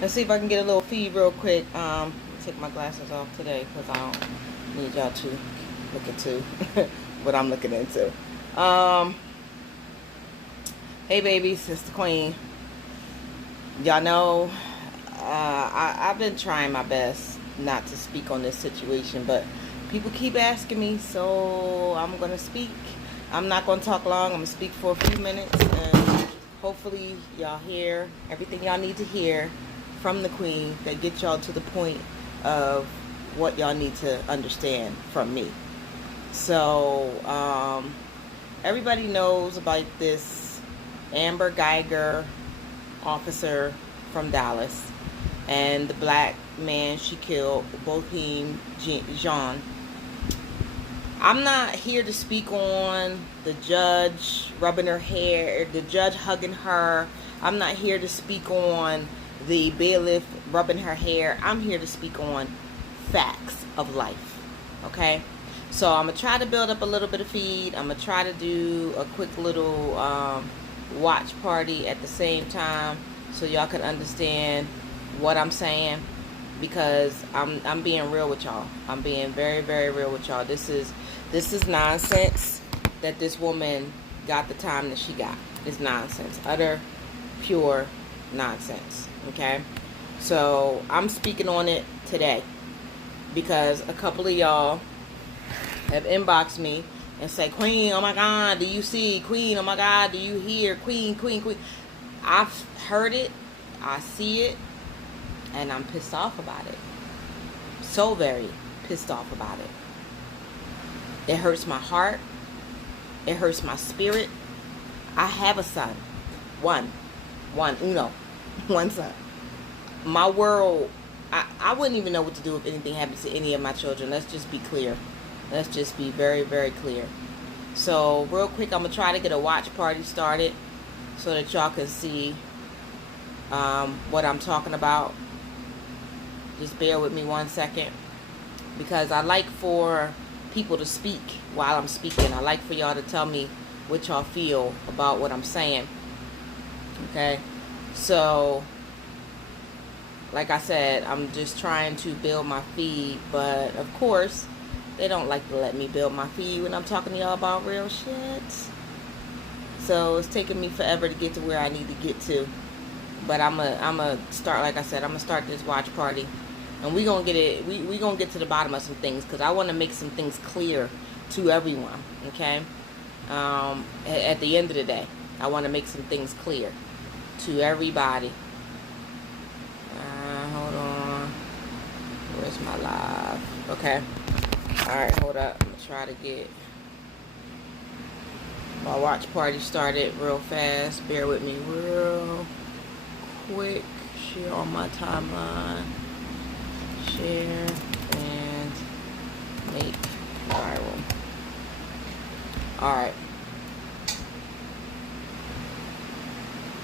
Let's see if I can get a little feed real quick. Take my glasses off today because I don't need y'all to look into what I'm looking into. Hey babies, it's the Queen. Y'all know I've been trying my best not to speak on this situation, but people keep asking me, so I'm gonna speak. I'm not gonna talk long. I'm gonna speak for a few minutes, and hopefully y'all hear everything y'all need to hear from the Queen that get y'all to the point of what y'all need to understand from me. So everybody knows about this Amber Guyger officer from Dallas and the black man she killed, Bohim Jean. I'm not here to speak on the judge rubbing her hair, the judge hugging her. I'm not here to speak on the bailiff rubbing her hair. I'm here to speak on facts of life, okay? So I'm going to try to build up a little bit of feed. I'm going to try to do a quick little watch party at the same time so y'all can understand what I'm saying, because I'm being real with y'all. I'm being very, very real with y'all. This is nonsense that this woman got the time that she got. It's nonsense. Utter, pure nonsense. Okay? So I'm speaking on it today because a couple of y'all have inboxed me and say, Queen, oh my God, do you see? Queen, oh my God, do you hear? Queen, Queen, Queen. I've heard it. I see it. And I'm pissed off about it. So very pissed off about it. It hurts my heart. It hurts my spirit. I have a son. One son. My world, I wouldn't even know what to do if anything happens to any of my children. Let's just be clear. Let's just be very, very clear. So real quick, I'm going to try to get a watch party started so that y'all can see what I'm talking about. Just bear with me 1 second, because I like for people to speak while I'm speaking. I like for y'all to tell me what y'all feel about what I'm saying. Okay? So, like I said, I'm just trying to build my feed, but of course, they don't like to let me build my feed when I'm talking to y'all about real shit. So, it's taking me forever to get to where I need to get to. But I'm a start, like I said, I'm going to start this watch party. And we going to get it, we going to get to the bottom of some things, because I want to make some things clear to everyone, okay? At the end of the day, I want to make some things clear to everybody. Hold on. Where's my live? Okay. Alright, hold up. I'm going to try to get my watch party started real fast. Bear with me real quick. Share on my timeline. Share and make viral.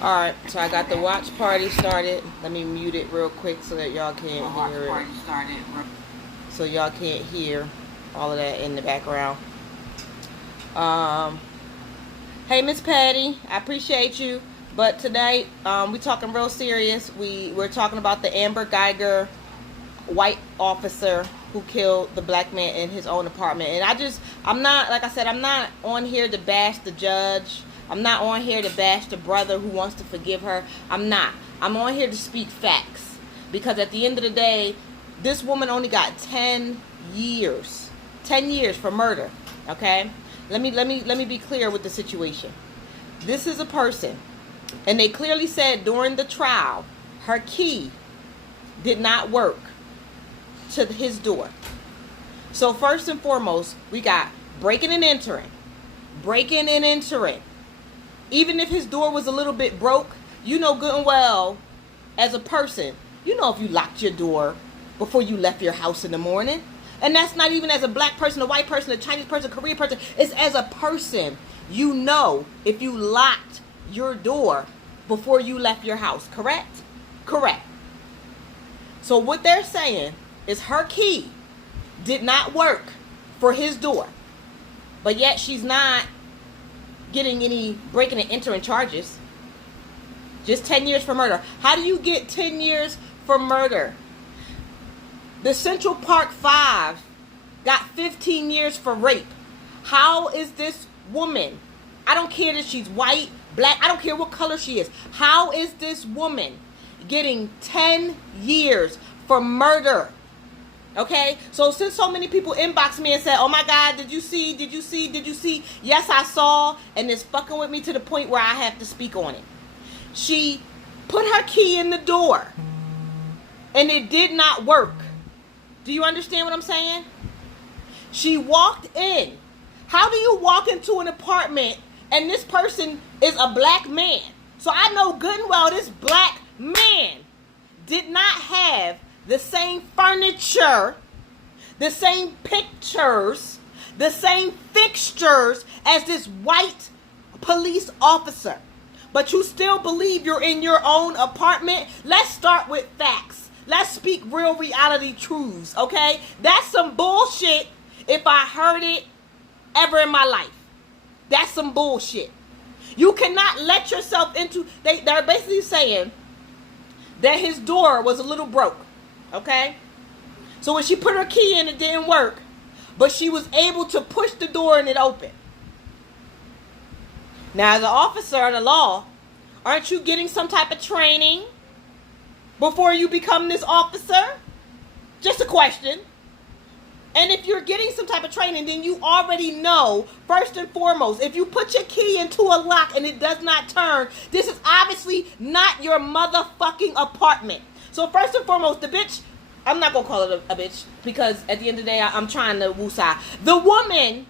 Alright, so I got the watch party started. Let me mute it real quick so that y'all can't hear it. So y'all can't hear all of that in the background. Hey Miss Patty, I appreciate you. But tonight, we talking real serious. We're talking about the Amber Guyger white officer who killed the black man in his own apartment. And I'm not, like I said, I'm not on here to bash the judge. I'm not on here to bash the brother who wants to forgive her. I'm not. I'm on here to speak facts. Because at the end of the day, this woman only got 10 years. 10 years for murder. Okay? Let me be clear with the situation. This is a person, and they clearly said during the trial, her key did not work to his door. So first and foremost, we got breaking and entering. Breaking and entering. Even if his door was a little bit broke, you know good and well, as a person, you know if you locked your door before you left your house in the morning. And that's not even as a black person, a white person, a Chinese person, a Korean person. It's as a person, you know if you locked your door before you left your house. Correct? Correct. So what they're saying is her key did not work for his door. But yet she's not getting any breaking and entering charges. Just 10 years for murder. How do you get 10 years for murder? The Central Park 5 got 15 years for rape. How is this woman, I don't care that she's white, black, I don't care what color she is. How is this woman getting 10 years for murder? Okay, so since so many people inboxed me and said, oh my God, did you see? Yes, I saw, and it's fucking with me to the point where I have to speak on it. She put her key in the door, and it did not work. Do you understand what I'm saying? She walked in. How do you walk into an apartment and this person is a black man? So I know good and well this black man did not have the same furniture, the same pictures, the same fixtures as this white police officer. But you still believe you're in your own apartment? Let's start with facts. Let's speak real reality truths, okay? That's some bullshit if I heard it ever in my life. That's some bullshit. You cannot let yourself into... They're basically saying that his door was a little broke, okay? So when she put her key in, it didn't work. But she was able to push the door and it opened. Now, as an officer of the law, aren't you getting some type of training before you become this officer? Just a question. And if you're getting some type of training, then you already know, first and foremost, if you put your key into a lock and it does not turn, this is obviously not your motherfucking apartment. So first and foremost, the bitch, I'm not going to call it a bitch, because at the end of the day, I'm trying to woosah. The woman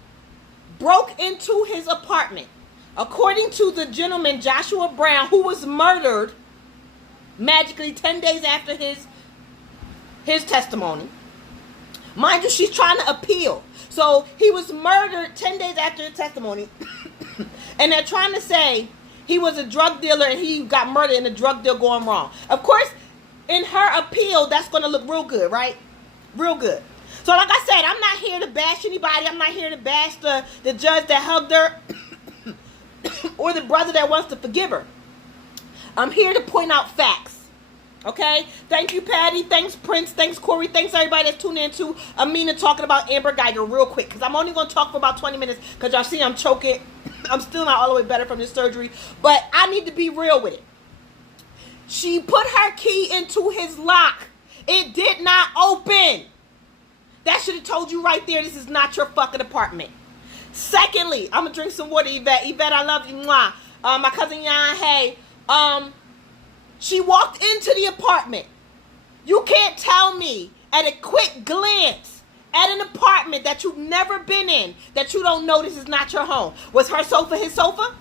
broke into his apartment. According to the gentleman, Joshua Brown, who was murdered magically 10 days after his testimony. Mind you, she's trying to appeal. So he was murdered 10 days after his testimony. And they're trying to say he was a drug dealer and he got murdered in a drug deal going wrong. Of course, in her appeal, that's going to look real good, right? Real good. So like I said, I'm not here to bash anybody. I'm not here to bash the judge that hugged her or the brother that wants to forgive her. I'm here to point out facts. Okay? Thank you, Patty. Thanks, Prince. Thanks, Corey. Thanks, everybody that's tuning in to Amina talking about Amber Guyger real quick. Because I'm only going to talk for about 20 minutes. Because y'all see I'm choking. I'm still not all the way better from this surgery. But I need to be real with it. She put her key into his lock. It did not open. That should have told you right there, this is not your fucking apartment. Secondly, I'm going to drink some water, Yvette. Yvette, I love you. Mwah. My cousin Yan, hey. She walked into the apartment. You can't tell me at a quick glance at an apartment that you've never been in that you don't know this is not your home. Was her sofa his sofa?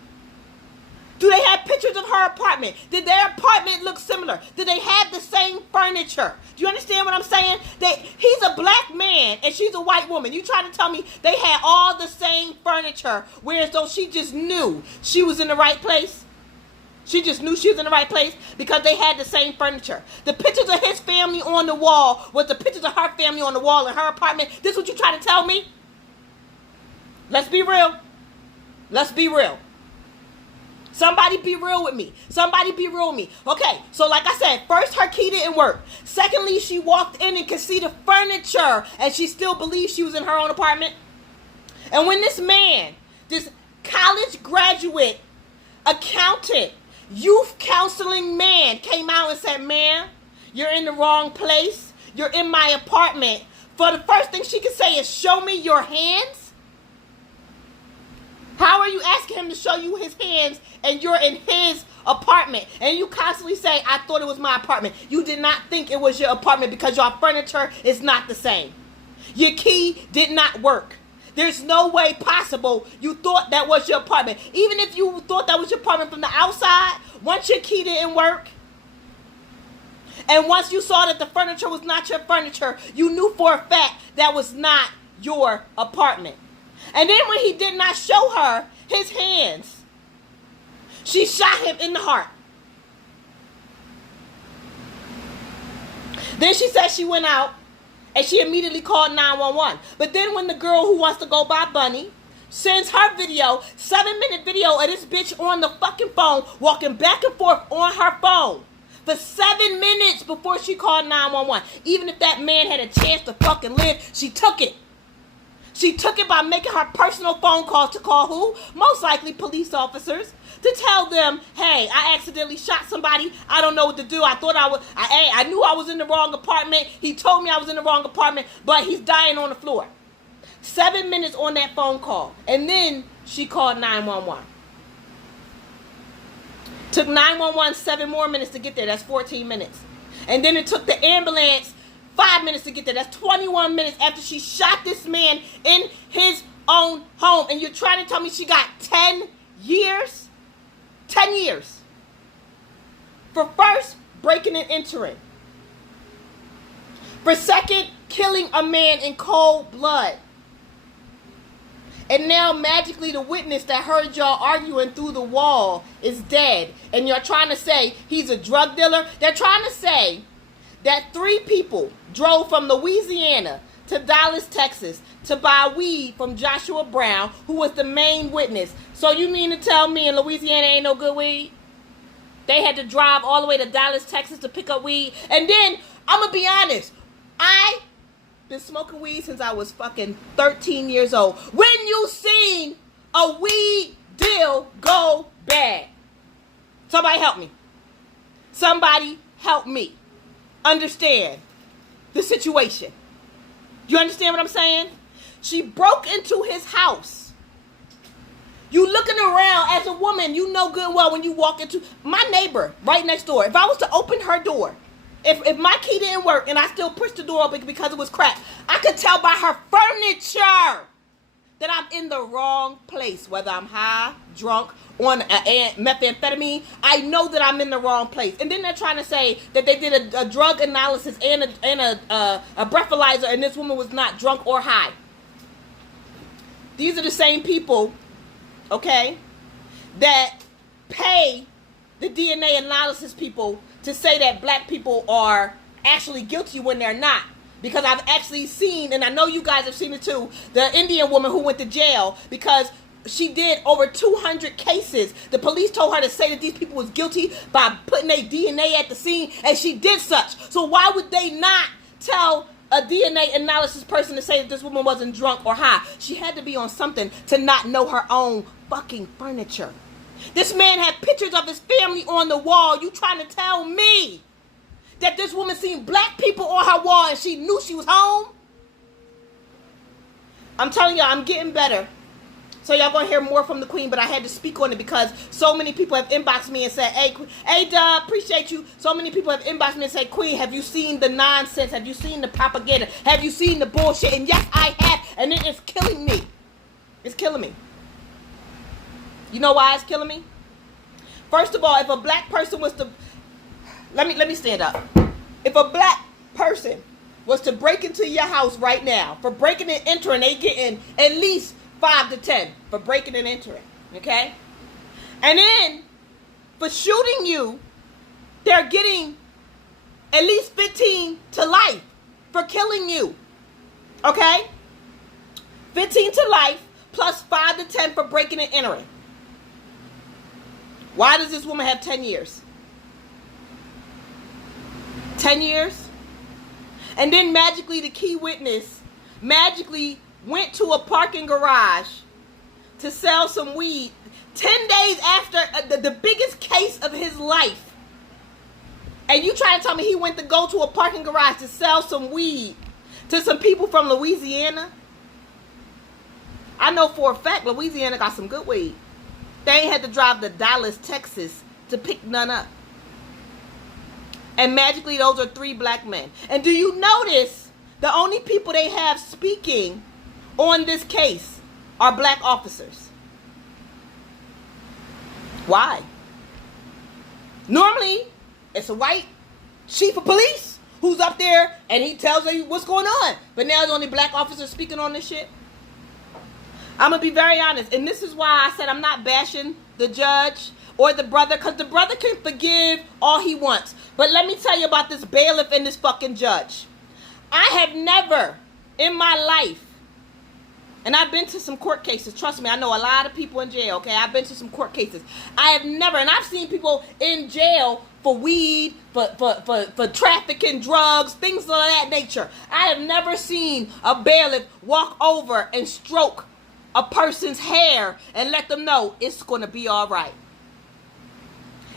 Do they have pictures of her apartment? Did their apartment look similar? Did they have the same furniture? Do you understand what I'm saying? He's a black man and she's a white woman. You trying to tell me they had all the same furniture, whereas though she just knew she was in the right place? She just knew she was in the right place because they had the same furniture. The pictures of his family on the wall was the pictures of her family on the wall in her apartment. This is what you trying to tell me? Let's be real. Let's be real. Somebody be real with me. Somebody be real with me. Okay, so like I said, first her key didn't work. Secondly, she walked in and could see the furniture and she still believed she was in her own apartment. And when this man, this college graduate, accountant, youth counseling man came out and said, man, you're in the wrong place. You're in my apartment. For the first thing she could say is, show me your hands. How are you asking him to show you his hands and you're in his apartment? And you constantly say, I thought it was my apartment. You did not think it was your apartment because your furniture is not the same. Your key did not work. There's no way possible you thought that was your apartment. Even if you thought that was your apartment from the outside, once your key didn't work, and once you saw that the furniture was not your furniture, you knew for a fact that was not your apartment. And then when he did not show her his hands, she shot him in the heart. Then she said she went out and she immediately called 911. But then when the girl who wants to go by Bunny sends her video, 7-minute video of this bitch on the fucking phone, walking back and forth on her phone for 7 minutes before she called 911. Even if that man had a chance to fucking live, she took it. She took it by making her personal phone calls to call who? Most likely police officers. To tell them, hey, I accidentally shot somebody. I don't know what to do. I thought I knew I was in the wrong apartment. He told me I was in the wrong apartment, but he's dying on the floor. 7 minutes on that phone call. And then she called 911. Took 911 7 more minutes to get there. That's 14 minutes. And then it took the ambulance 5 minutes to get there. That's 21 minutes after she shot this man in his own home. And you're trying to tell me she got 10 years? 10 years. For first, breaking and entering. For second, killing a man in cold blood. And now magically the witness that heard y'all arguing through the wall is dead. And you're trying to say he's a drug dealer. They're trying to say that 3 people drove from Louisiana to Dallas, Texas to buy weed from Joshua Brown, who was the main witness. So you mean to tell me in Louisiana ain't no good weed? They had to drive all the way to Dallas, Texas to pick up weed. And then, I'm going to be honest, I been smoking weed since I was fucking 13 years old. When you seen a weed deal go bad? Somebody help me. Somebody help me understand the situation. You understand what I'm saying? She broke into his house. You looking around as a woman, you know good and well when you walk into my neighbor right next door. If I was to open her door, if my key didn't work and I still pushed the door open because it was cracked, I could tell by her furniture that I'm in the wrong place. Whether I'm high, drunk, on methamphetamine, I know that I'm in the wrong place. And then they're trying to say that they did a drug analysis and a breathalyzer and this woman was not drunk or high. These are the same people, okay, that pay the DNA analysis people to say that black people are actually guilty when they're not. Because I've actually seen, and I know you guys have seen it too, the Indian woman who went to jail because she did over 200 cases. The police told her to say that these people was guilty by putting their DNA at the scene, and she did such. So why would they not tell a DNA analysis person to say that this woman wasn't drunk or high? She had to be on something to not know her own fucking furniture. This man had pictures of his family on the wall. You trying to tell me that this woman seen black people on her wall and she knew she was home? I'm telling y'all, I'm getting better. So y'all gonna hear more from the queen, but I had to speak on it because so many people have inboxed me and said, hey, Dub, appreciate you. So many people have inboxed me and said, Queen, have you seen the nonsense? Have you seen the propaganda? Have you seen the bullshit? And yes, I have, and it is killing me. It's killing me. You know why it's killing me? First of all, if a black person was to... Let me stand up. If a black person was to break into your house right now, for breaking and entering, they getting at least 5 to 10 for breaking and entering, okay? And then, for shooting you, they're getting at least 15 to life for killing you, okay? 15 to life plus 5 to 10 for breaking and entering. Why does this woman have 10 years? 10 years? And then magically the key witness magically went to a parking garage to sell some weed 10 days after the biggest case of his life. And you trying to tell me he went to go to a parking garage to sell some weed to some people from Louisiana? I know for a fact Louisiana got some good weed. They ain't had to drive to Dallas, Texas to pick none up. And magically those are 3 black men. And do you notice the only people they have speaking on this case are black officers? Why? Normally, it's a white chief of police who's up there and he tells you what's going on. But now there's only black officers speaking on this shit. I'm going to be very honest. And this is why I said I'm not bashing the judge or the brother, because the brother can forgive all he wants. But let me tell you about this bailiff and this fucking judge. I have never in my life, And I've been to some court cases. Trust me, I know a lot of people in jail, okay? I've been to some court cases. I have never, and I've seen people in jail for weed, for trafficking drugs, things of that nature. I have never seen a bailiff walk over and stroke a person's hair and let them know it's going to be all right.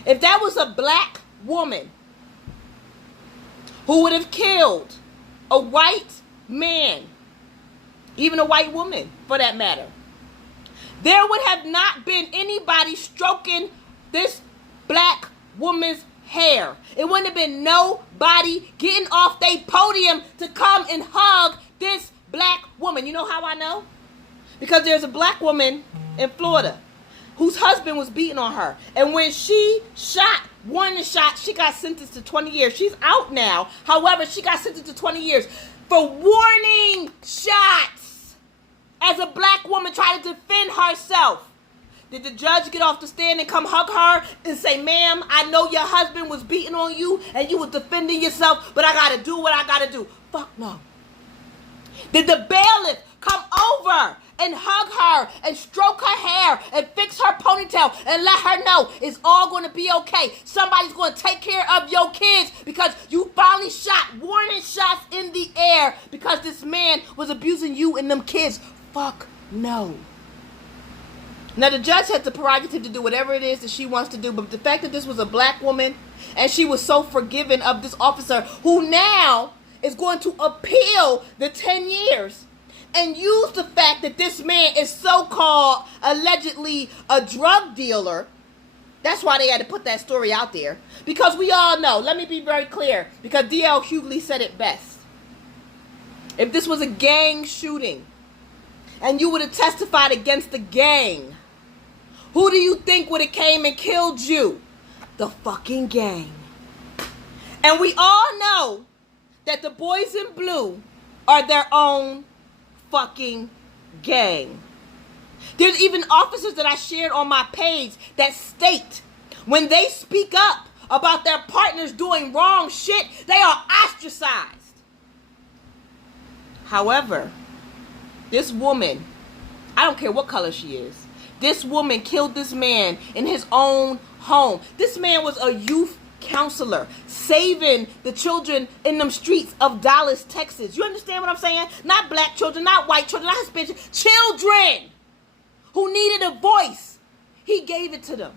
If that was a black woman who would have killed a white man, even a white woman for that matter, there would have not been anybody stroking this black woman's hair. It wouldn't have been nobody getting off their podium to come and hug this black woman. You know how I know? Because there's a black woman in Florida whose husband was beating on her. And when she shot, warning shot, she got sentenced to 20 years. She's out now. However, she got sentenced to 20 years for warning shots as a black woman trying to defend herself. Did the judge get off the stand and come hug her and say, ma'am, I know your husband was beating on you and you were defending yourself, but I got to do what I got to do? Fuck no. Did the bailiff come over and hug her and stroke her hair and fix her ponytail and let her know it's all going to be okay? Somebody's going to take care of your kids because you finally shot warning shots in the air because this man was abusing you and them kids. Fuck no. Now, the judge has the prerogative to do whatever it is that she wants to do, but the fact that this was a black woman and she was so forgiving of this officer who now is going to appeal the 10 years and use the fact that this man is so-called allegedly a drug dealer. That's why they had to put that story out there. Because we all know, let me be very clear, because D.L. Hughley said it best. If this was a gang shooting and you would have testified against the gang, who do you think would have came and killed you? The fucking gang. And we all know that the boys in blue are their own fucking gang. There's even officers that I shared on my page that state when they speak up about their partners doing wrong shit, they are ostracized. However, this woman, I don't care what color she is, this woman killed this man in his own home. This man was a youth counselor saving the children in them streets of Dallas, Texas. You understand what I'm saying? Not black children, not white children, not Hispanic children who needed a voice. He gave it to them.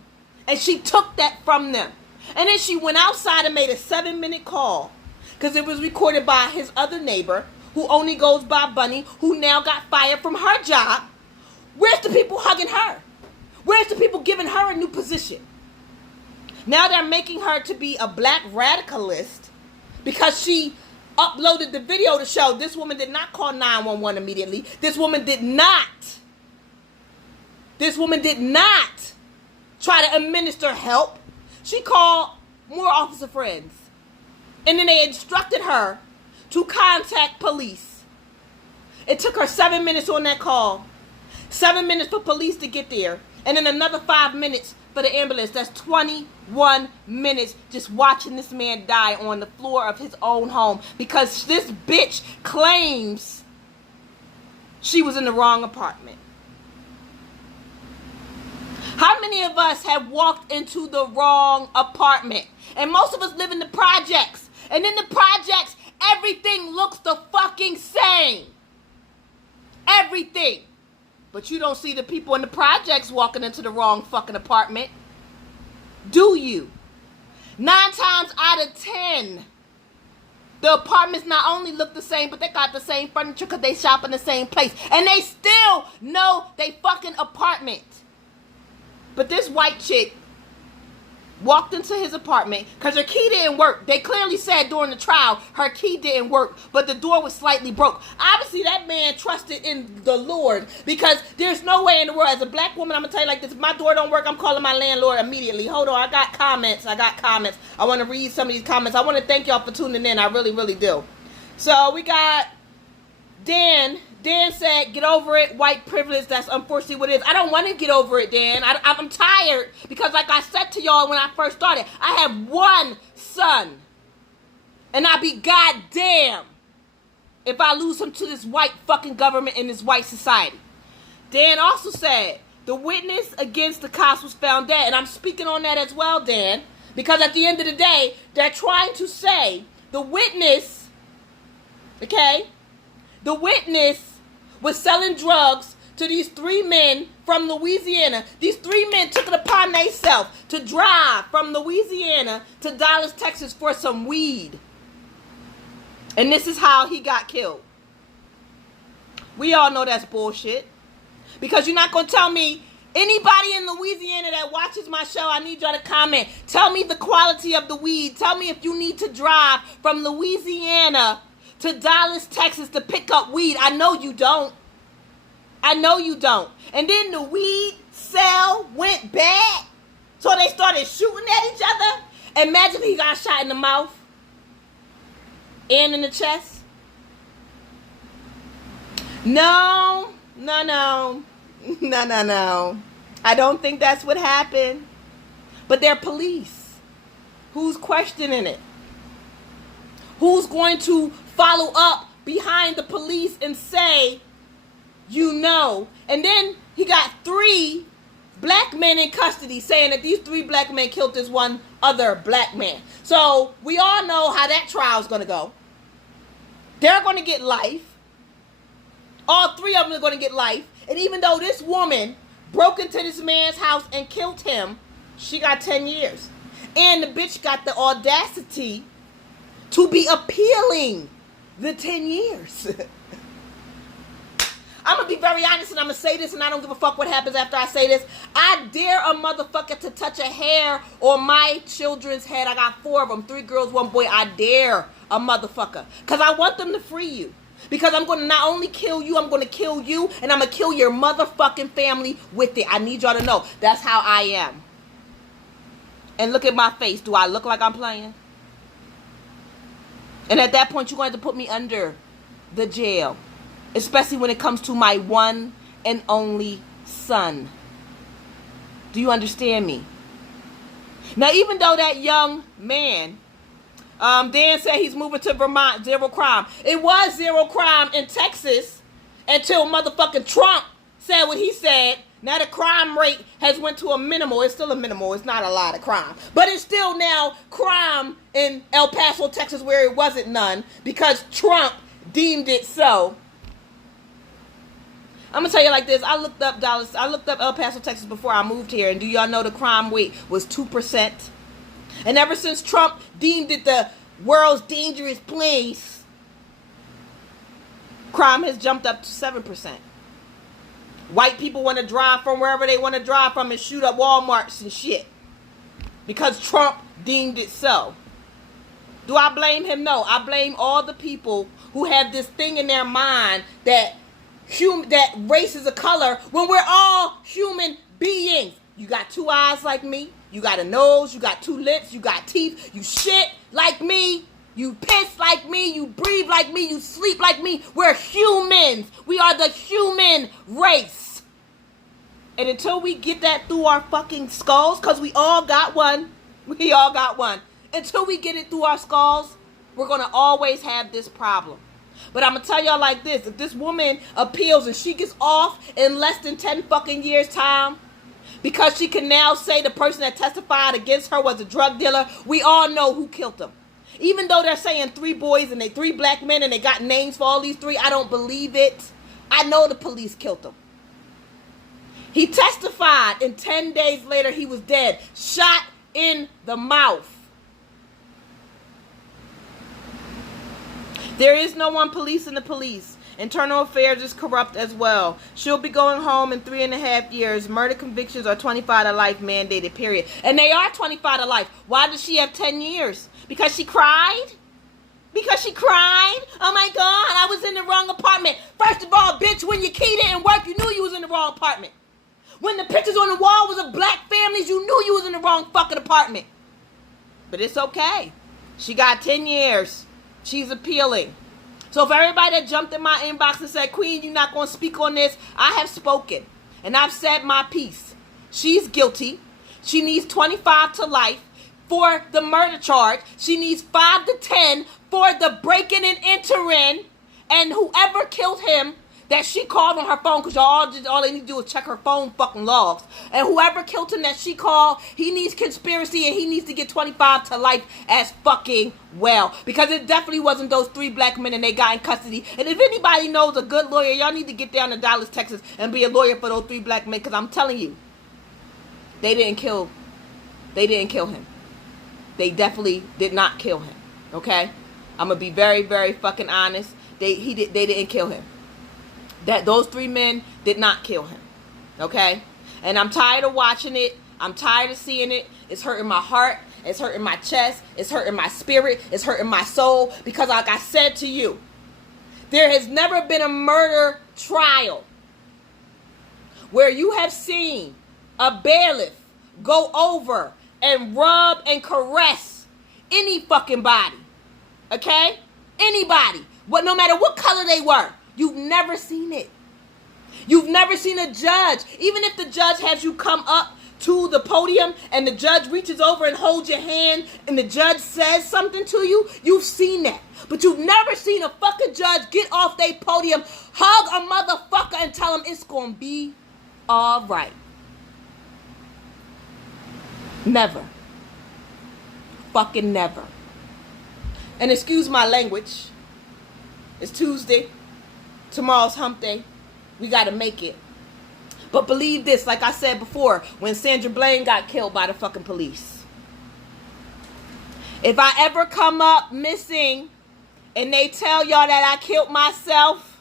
And she took that from them. And then she went outside and made a 7-minute call because it was recorded by his other neighbor who only goes by Bunny, who now got fired from her job. Where's the people hugging her? Where's the people giving her a new position? Now they're making her to be a black radicalist because she uploaded the video to show this woman did not call 911 immediately. This woman did not try to administer help. She called more officer friends. And then they instructed her to contact police. It took her 7 minutes on that call. 7 minutes for police to get there. And then another 5 minutes for the ambulance. That's 21 minutes just watching this man die on the floor of his own home because this bitch claims she was in the wrong apartment. How many of us have walked into the wrong apartment? And most of us live in the projects. And in the projects, everything looks the fucking same. Everything. But you don't see the people in the projects walking into the wrong fucking apartment. Do you? 9 times out of 10, the apartments not only look the same, but they got the same furniture because they shop in the same place. And they still know they fucking apartment. But this white chick walked into his apartment because her key didn't work. They clearly said during the trial her key didn't work, but the door was slightly broke. Obviously, that man trusted in the Lord because there's no way in the world. As a black woman, I'm going to tell you like this. If my door don't work, I'm calling my landlord immediately. Hold on. I got comments. I want to read some of these comments. I want to thank y'all for tuning in. I really, really do. So we got Dan. Dan said, get over it, white privilege. That's unfortunately what it is. I don't want to get over it, Dan. I'm tired because like I said to y'all when I first started, I have one son. And I'd be goddamn if I lose him to this white fucking government and this white society. Dan also said the witness against the cops was found dead. And I'm speaking on that as well, Dan. Because at the end of the day, they're trying to say the witness, okay, the witness was selling drugs to these 3 men from Louisiana. These 3 men took it upon themselves to drive from Louisiana to Dallas, Texas for some weed. And this is how he got killed. We all know that's bullshit. Because you're not going to tell me, anybody in Louisiana that watches my show, I need y'all to comment. Tell me the quality of the weed. Tell me if you need to drive from Louisiana to Dallas, Texas to pick up weed. I know you don't. I know you don't. And then the weed sale went bad. So they started shooting at each other. And magically he got shot in the mouth. And in the chest. No. No. I don't think that's what happened. But they're police. Who's questioning it? Who's going to follow up behind the police and say, you know? And then he got 3 black men in custody saying that these 3 black men killed this one other black man. So we all know how that trial's going to go. They're going to get life. All 3 of them are going to get life. And even though this woman broke into this man's house and killed him, she got 10 years. And the bitch got the audacity to be appealing the 10 years. I'm going to be very honest and I'm going to say this and I don't give a fuck what happens after I say this. I dare a motherfucker to touch a hair on my children's head. I got 4 of them, 3 girls, 1 boy. I dare a motherfucker. Because I want them to free you. Because I'm going to not only kill you, I'm going to kill you and I'm going to kill your motherfucking family with it. I need y'all to know that's how I am. And look at my face. Do I look like I'm playing? And at that point, you're going to have to put me under the jail. Especially when it comes to my one and only son. Do you understand me? Now, even though that young man, Dan said he's moving to Vermont, 0 crime. It was 0 crime in Texas until motherfucking Trump said what he said. Now the crime rate has went to a minimal. It's still a minimal. It's not a lot of crime. But it's still now crime in El Paso, Texas, where it wasn't none because Trump deemed it so. I'm going to tell you like this. I looked up El Paso, Texas before I moved here. And do y'all know the crime rate was 2%? And ever since Trump deemed it the world's dangerous place, crime has jumped up to 7%. White people want to drive from wherever they want to drive from and shoot up Walmarts and shit. Because Trump deemed it so. Do I blame him? No. I blame all the people who have this thing in their mind that race is a color when we're all human beings. You got 2 eyes like me. You got a nose. You got 2 lips. You got teeth. You shit like me. You piss like me. You breathe like me. You sleep like me. We're humans. We are the human race. And until we get that through our fucking skulls, because we all got one. We all got one. Until we get it through our skulls, we're going to always have this problem. But I'm going to tell y'all like this. If this woman appeals and she gets off in less than 10 fucking years' time, because she can now say the person that testified against her was a drug dealer, we all know who killed them. Even though they're saying 3 boys and 3 black men and they got names for all these 3, I don't believe it. I know the police killed them. He testified and 10 days later he was dead. Shot in the mouth. There is no one policing the police. Internal affairs is corrupt as well. She'll be going home in 3.5 years. Murder convictions are 25 to life mandated, period. And they are 25 to life. Why does she have 10 years? Because she cried? Because she cried? Oh my God, I was in the wrong apartment. First of all, bitch, when your key didn't work, you knew you was in the wrong apartment. When the pictures on the wall was of black families, you knew you was in the wrong fucking apartment. But it's okay. She got 10 years. She's appealing. So for everybody that jumped in my inbox and said, Queen, you're not going to speak on this, I have spoken. And I've said my piece. She's guilty. She needs 25 to life for the murder charge. She needs 5 to 10 for the breaking and entering. And whoever killed him that she called on her phone, because all they need to do is check her phone fucking logs. And whoever killed him that she called, he needs conspiracy and he needs to get 25 to life as fucking well. Because it definitely wasn't those 3 black men and they got in custody. And if anybody knows a good lawyer, y'all need to get down to Dallas, Texas and be a lawyer for those 3 black men. Because I'm telling you, they didn't kill him. They definitely did not kill him. Okay? I'm going to be very, very fucking honest. They didn't kill him. Those 3 men did not kill him. Okay? And I'm tired of watching it. I'm tired of seeing it. It's hurting my heart. It's hurting my chest. It's hurting my spirit. It's hurting my soul. Because like I said to you, there has never been a murder trial where you have seen a bailiff go over and rub and caress any fucking body. Okay? Anybody. No matter what color they were. You've never seen it. You've never seen a judge. Even if the judge has you come up to the podium and the judge reaches over and holds your hand and the judge says something to you, you've seen that. But you've never seen a fucking judge get off their podium, hug a motherfucker and tell them it's going to be all right. Never. Fucking never. And excuse my language. It's Tuesday. Tomorrow's hump day. We got to make it. But believe this, like I said before, when Sandra Bland got killed by the fucking police. If I ever come up missing and they tell y'all that I killed myself,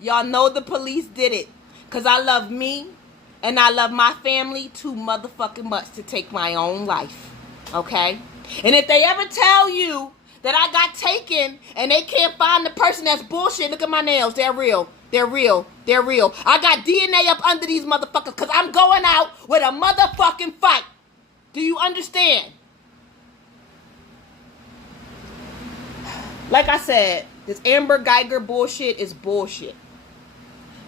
y'all know the police did it. Because I love me and I love my family too motherfucking much to take my own life. Okay? And if they ever tell you that I got taken and they can't find the person, that's bullshit. Look at my nails. They're real. They're real. They're real. I got DNA up under these motherfuckers because I'm going out with a motherfucking fight. Do you understand? Like I said, this Amber Guyger bullshit is bullshit.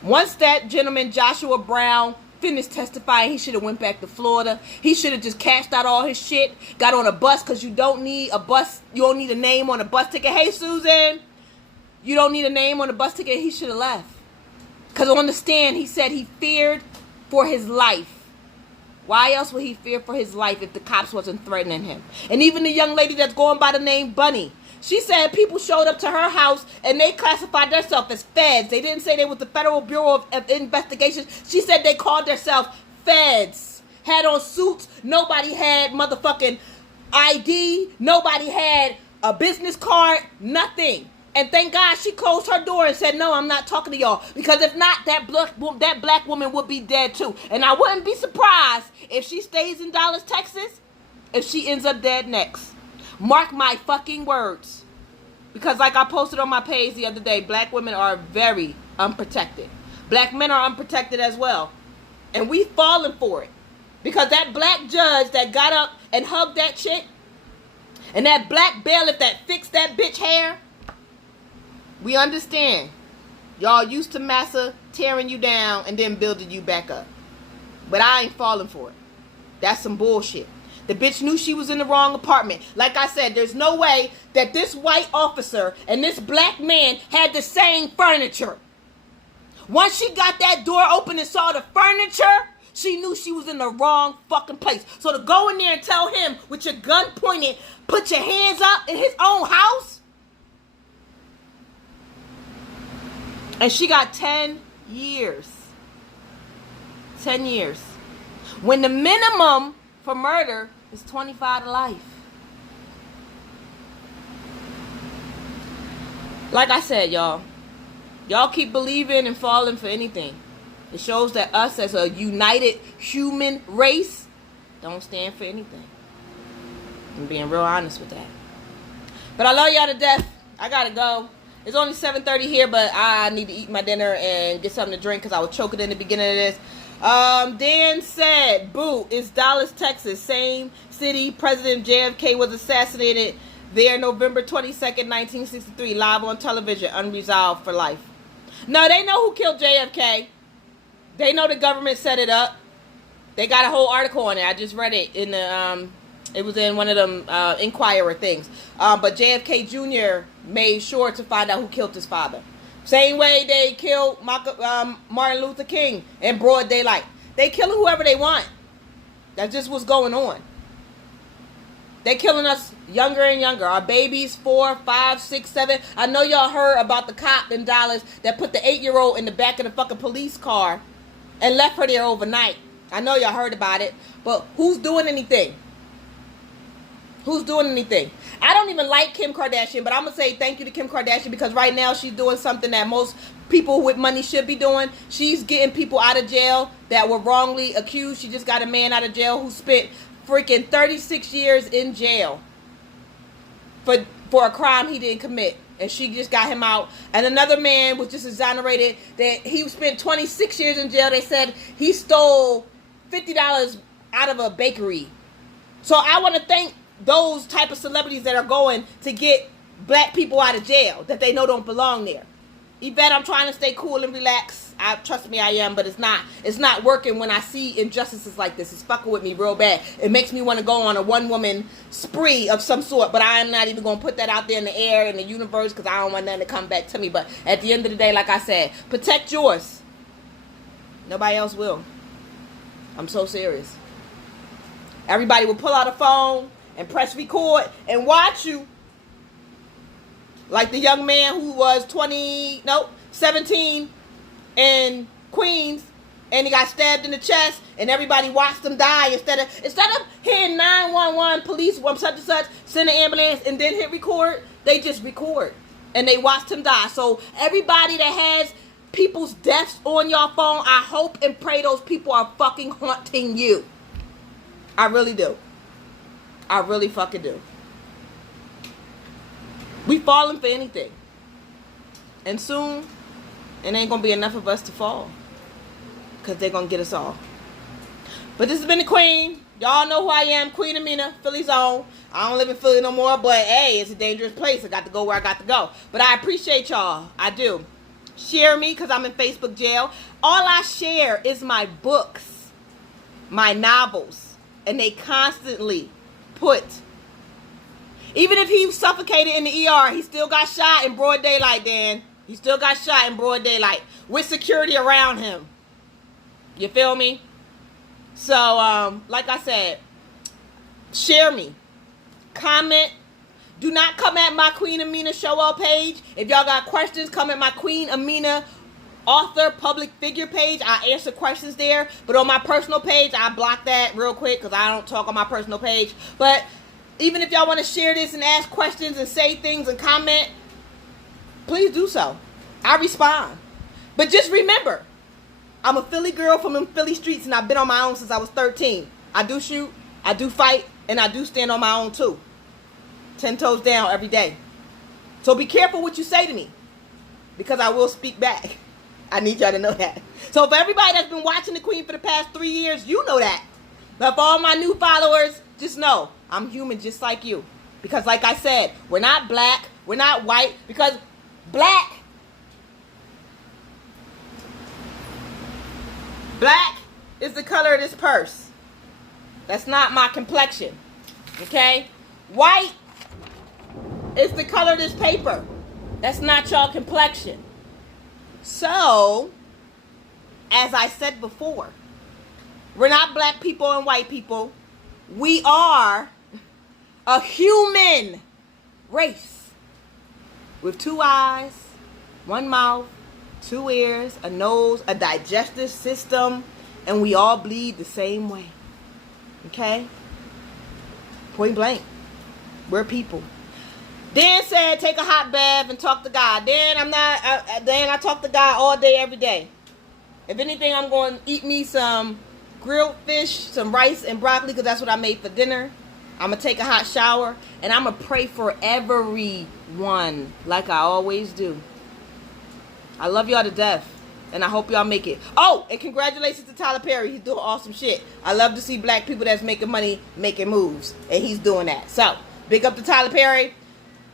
Once that gentleman, Joshua Brown, finished testifying, he should have went back to Florida. He should have just cashed out all his shit, got on a bus, because you don't need a bus. You don't need a name on a bus ticket. Hey, Susan, you don't need a name on a bus ticket. He should have left. Because on the stand, he said he feared for his life. Why else would he fear for his life if the cops wasn't threatening him? And even the young lady that's going by the name Bunny, she said people showed up to her house and they classified themselves as feds. They didn't say they was the Federal Bureau of Investigation. She said they called themselves feds. Had on suits. Nobody had motherfucking ID. Nobody had a business card. Nothing. And thank God she closed her door and said, no, I'm not talking to y'all. Because if not, that black woman would be dead too. And I wouldn't be surprised if she stays in Dallas, Texas, if she ends up dead next. Mark my fucking words. Because like I posted on my page the other day, black women are very unprotected. Black men are unprotected as well. And we falling for it. Because that black judge that got up and hugged that chick, and that black bailiff that fixed that bitch hair, we understand. Y'all used to massa tearing you down and then building you back up. But I ain't falling for it. That's some bullshit. The bitch knew she was in the wrong apartment. Like I said, there's no way that this white officer and this black man had the same furniture. Once she got that door open and saw the furniture, she knew she was in the wrong fucking place. So to go in there and tell him with your gun pointed, put your hands up in his own house? And she got 10 years. 10 years. When the minimum for murder is 25 to life. Like I said, y'all keep believing and falling for anything. It shows that us as a united human race don't stand for anything. I'm being real honest with that. But I love y'all to death. I gotta go. It's only 7:30 here, but I need to eat my dinner and get something to drink because I was choking in the beginning of this. Dan said, boo, it's Dallas, Texas. Same city President JFK was assassinated there November 22nd, 1963. Live on television. Unresolved for life. No, they know who killed JFK. They know the government set it up. They got a whole article on it. I just read it in the, it was in one of them Inquirer things. But JFK Jr. made sure to find out who killed his father. Same way they killed Martin Luther King in broad daylight. They killing whoever they want. That's just what's going on. They're killing us younger and younger. Our babies, 4, 5, 6, 7. I know y'all heard about the cop in Dallas that put the 8-year-old in the back of the fucking police car and left her there overnight. I know y'all heard about it. But who's doing anything? Who's doing anything? I don't even like Kim Kardashian, but I'm going to say thank you to Kim Kardashian because right now she's doing something that most people with money should be doing. She's getting people out of jail that were wrongly accused. She just got a man out of jail who spent freaking 36 years in jail for a crime he didn't commit. And she just got him out. And another man was just exonerated that he spent 26 years in jail. They said he stole $50 out of a bakery. So I want to thank those type of celebrities that are going to get black people out of jail that they know don't belong there. Yvette, I'm trying to stay cool and relax. Trust me, I am, but it's not working when I see injustices like this. It's fucking with me real bad. It makes me want to go on a one-woman spree of some sort, but I'm not even going to put that out there in the air, in the universe, because I don't want nothing to come back to me. But at the end of the day, like I said, protect yours. Nobody else will. I'm so serious. Everybody will pull out a phone and press record and watch you. Like the young man who was 17 in Queens and he got stabbed in the chest and everybody watched him die instead of hitting 911 police such and such, send an ambulance and then hit record, they just record and they watched him die. So everybody that has people's deaths on your phone, I hope and pray those people are fucking haunting you. I really do. I really fucking do. We falling for anything. And soon, it ain't going to be enough of us to fall. Because they're going to get us all. But this has been the Queen. Y'all know who I am. Queen Amina, Philly's own. I don't live in Philly no more. But, hey, it's a dangerous place. I got to go where I got to go. But I appreciate y'all. I do. Share me because I'm in Facebook jail. All I share is my books. My novels. And they constantly put... Even if he suffocated in the ER, he still got shot in broad daylight, Dan. He still got shot in broad daylight with security around him. You feel me? So, like I said, share me. Comment. Do not come at my Queen Amina show up page. If y'all got questions, come at my Queen Amina author public figure page. I answer questions there. But on my personal page, I block that real quick because I don't talk on my personal page. But... even if y'all want to share this and ask questions and say things and comment, please do so. I respond. But just remember, I'm a Philly girl from them Philly streets and I've been on my own since I was 13. I do shoot, I do fight, and I do stand on my own too. 10 toes down every day. So be careful what you say to me because I will speak back. I need y'all to know that. So for everybody that's been watching the Queen for the past 3 years, you know that. But for all my new followers, just know I'm human just like you. Because like I said, we're not black, we're not white, because black is the color of this purse. That's not my complexion. Okay? White is the color of this paper. That's not y'all complexion. So, as I said before, we're not black people and white people. We are a human race with 2 eyes, 1 mouth, 2 ears, a nose, a digestive system, and we all bleed the same way. Okay? Point blank. We're people. Dan said, take a hot bath and talk to God. Dan, I talk to God all day, every day. If anything, I'm going to eat me some grilled fish, some rice and broccoli, because that's what I made for dinner. I'm going to take a hot shower, and I'm going to pray for everyone, like I always do. I love y'all to death, and I hope y'all make it. Oh, and congratulations to Tyler Perry. He's doing awesome shit. I love to see black people that's making money, making moves, and he's doing that. So, big up to Tyler Perry.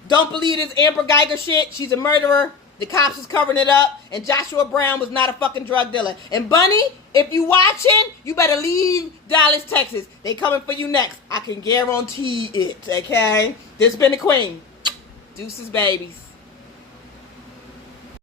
Don't believe this Amber Guyger shit. She's a murderer. The cops is covering it up. And Joshua Brown was not a fucking drug dealer. And Bunny, if you watching, you better leave Dallas, Texas. They coming for you next. I can guarantee it, okay? This been the Queen. Deuces, babies.